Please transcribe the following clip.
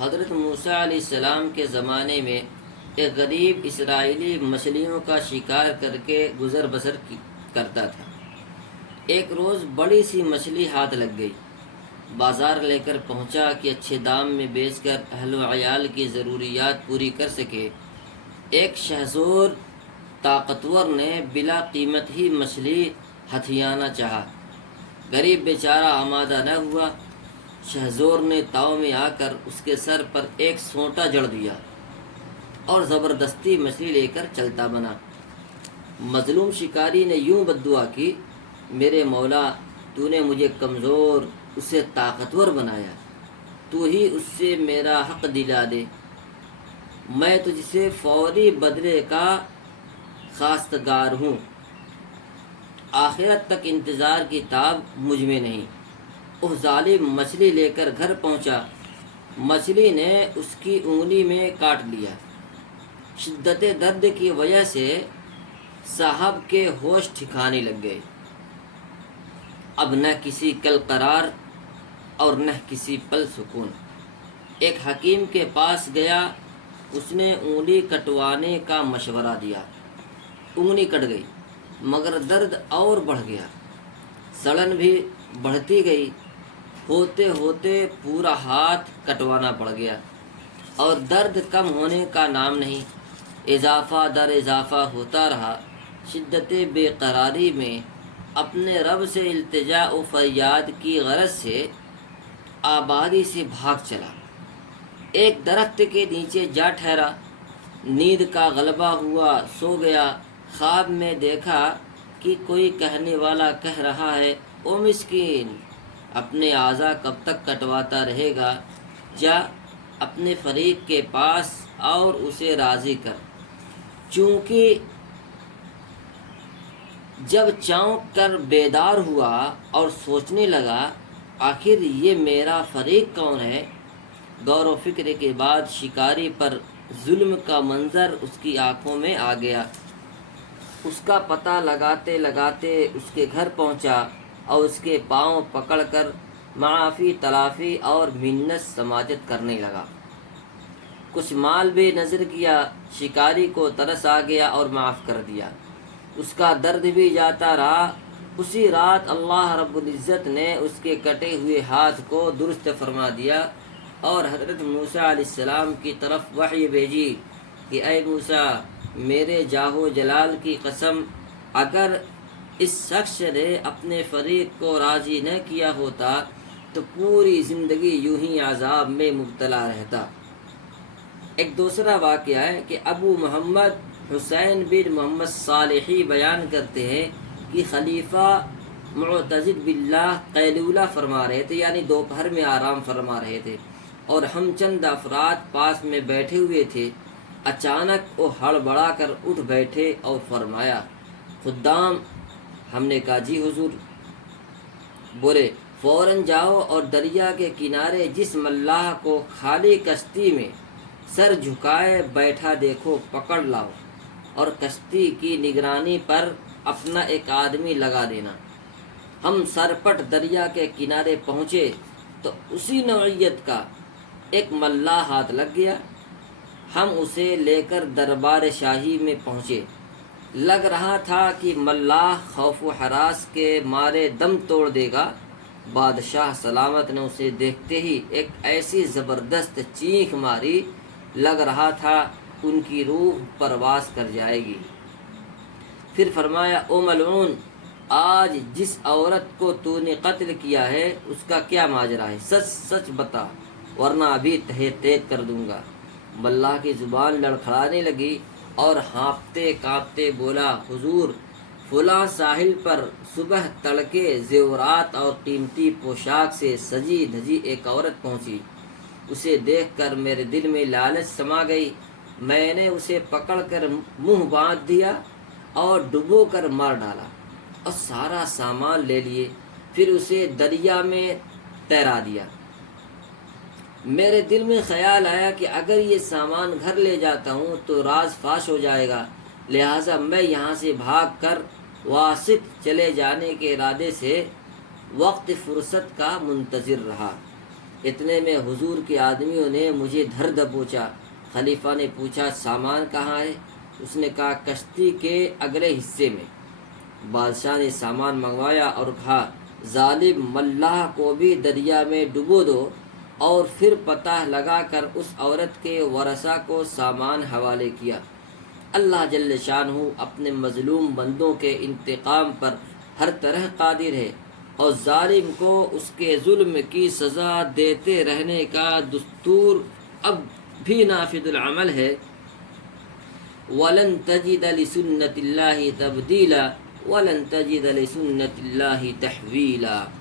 حضرت موسیٰ علیہ السلام کے زمانے میں ایک غریب اسرائیلی مچھلیوں کا شکار کر کے گزر بسر کرتا تھا۔ ایک روز بڑی سی مچھلی ہاتھ لگ گئی۔ بازار لے کر پہنچا کہ اچھے دام میں بیچ کر اہل و عیال کی ضروریات پوری کر سکے۔ ایک شہزور طاقتور نے بلا قیمت ہی مچھلی ہتھیانا چاہا۔ غریب بیچارہ آمادہ نہ ہوا۔ شہزور نے تاؤ میں آ کر اس کے سر پر ایک سونٹا جڑ دیا اور زبردستی مچھلی لے کر چلتا بنا۔ مظلوم شکاری نے یوں بددعا کی، میرے مولا، تو نے مجھے کمزور، اسے طاقتور بنایا، تو ہی اس سے میرا حق دلا دے۔ میں تجھ سے فوری بدلے کا خواستگار ہوں۔ آخرت تک انتظار کی تاب مجھ میں نہیں۔ وہ ظالم مچھلی لے کر گھر پہنچا۔ مچھلی نے اس کی انگلی میں کاٹ لیا۔ شدت درد کی وجہ سے صاحب کے ہوش ٹھکانے لگ گئے۔ اب نہ کسی کل قرار اور نہ کسی پل سکون۔ ایک حکیم کے پاس گیا، اس نے انگلی کٹوانے کا مشورہ دیا۔ انگلی کٹ گئی مگر درد اور بڑھ گیا، سڑن بھی بڑھتی گئی، ہوتے ہوتے پورا ہاتھ کٹوانا پڑ گیا اور درد کم ہونے کا نام نہیں، اضافہ در اضافہ ہوتا رہا۔ شدت بے قراری میں اپنے رب سے التجا و فریاد کی غرض سے آبادی سے بھاگ چلا۔ ایک درخت کے نیچے جا ٹھہرا۔ نیند کا غلبہ ہوا، سو گیا۔ خواب میں دیکھا کہ کوئی کہنے والا کہہ رہا ہے، او مسکین، اپنے اعضا کب تک کٹواتا رہے گا؟ جا اپنے فریق کے پاس اور اسے راضی کر۔ چونکہ جب چونک کر بیدار ہوا اور سوچنے لگا، آخر یہ میرا فریق کون ہے؟ غور و فکر کے بعد شکاری پر ظلم کا منظر اس کی آنکھوں میں آ گیا۔ اس کا پتہ لگاتے لگاتے اس کے گھر پہنچا اور اس کے پاؤں پکڑ کر معافی تلافی اور منت سماجت کرنے لگا۔ کچھ مال بھی نظر کیا۔ شکاری کو ترس آ گیا اور معاف کر دیا۔ اس کا درد بھی جاتا رہا۔ اسی رات اللہ رب العزت نے اس کے کٹے ہوئے ہاتھ کو درست فرما دیا اور حضرت موسیٰ علیہ السلام کی طرف وحی بھیجی کہ اے موسیٰ، میرے جاہ و جلال کی قسم، اگر اس شخص نے اپنے فریق کو راضی نہ کیا ہوتا تو پوری زندگی یوں ہی عذاب میں مبتلا رہتا۔ ایک دوسرا واقعہ ہے کہ ابو محمد حسین بن محمد صالحی بیان کرتے ہیں کہ خلیفہ معتضد باللہ قیلولہ فرما رہے تھے، یعنی دوپہر میں آرام فرما رہے تھے، اور ہم چند افراد پاس میں بیٹھے ہوئے تھے۔ اچانک وہ ہڑبڑا کر اٹھ بیٹھے اور فرمایا، خدام۔ ہم نے کہا جی حضور۔ بولے، فوراً جاؤ اور دریا کے کنارے جس ملاح کو خالی کشتی میں سر جھکائے بیٹھا دیکھو، پکڑ لاؤ اور کشتی کی نگرانی پر اپنا ایک آدمی لگا دینا۔ ہم سرپٹ دریا کے کنارے پہنچے تو اسی نوعیت کا ایک ملاح ہاتھ لگ گیا۔ ہم اسے لے کر دربار شاہی میں پہنچے۔ لگ رہا تھا کہ ملاح خوف و ہراس کے مارے دم توڑ دے گا۔ بادشاہ سلامت نے اسے دیکھتے ہی ایک ایسی زبردست چیخ ماری، لگ رہا تھا ان کی روح پرواز کر جائے گی۔ پھر فرمایا، او ملعون، آج جس عورت کو تو نے قتل کیا ہے اس کا کیا ماجرا ہے؟ سچ سچ بتا ورنہ ابھی تہہ تیگ کر دوں گا۔ ملاح کی زبان لڑکھڑانے لگی اور ہانپتے کانپتے بولا، حضور، فلاں ساحل پر صبح تڑکے زیورات اور قیمتی پوشاک سے سجی دھجی ایک عورت پہنچی۔ اسے دیکھ کر میرے دل میں لالچ سما گئی۔ میں نے اسے پکڑ کر منہ باندھ دیا اور ڈبو کر مار ڈالا اور سارا سامان لے لیے، پھر اسے دریا میں تیرا دیا۔ میرے دل میں خیال آیا کہ اگر یہ سامان گھر لے جاتا ہوں تو راز فاش ہو جائے گا، لہٰذا میں یہاں سے بھاگ کر واسط چلے جانے کے ارادے سے وقت فرصت کا منتظر رہا۔ اتنے میں حضور کے آدمیوں نے مجھے دھر دبوچا۔ خلیفہ نے پوچھا سامان کہاں ہے؟ اس نے کہا کشتی کے اگلے حصے میں۔ بادشاہ نے سامان منگوایا اور کہا ظالم ملاح کو بھی دریا میں ڈبو دو، اور پھر پتہ لگا کر اس عورت کے ورثاء کو سامان حوالے کیا۔ اللہ جل شانہ اپنے مظلوم بندوں کے انتقام پر ہر طرح قادر ہے، اور ظالم کو اس کے ظلم کی سزا دیتے رہنے کا دستور اب بھی نافذ العمل ہے۔ وَلَن تَجِدَ لِسُنَّتِ اللَّهِ تَبْدِيلًا وَلَن تَجِدَ لِسُنَّتِ اللَّهِ تَحْوِيلًا۔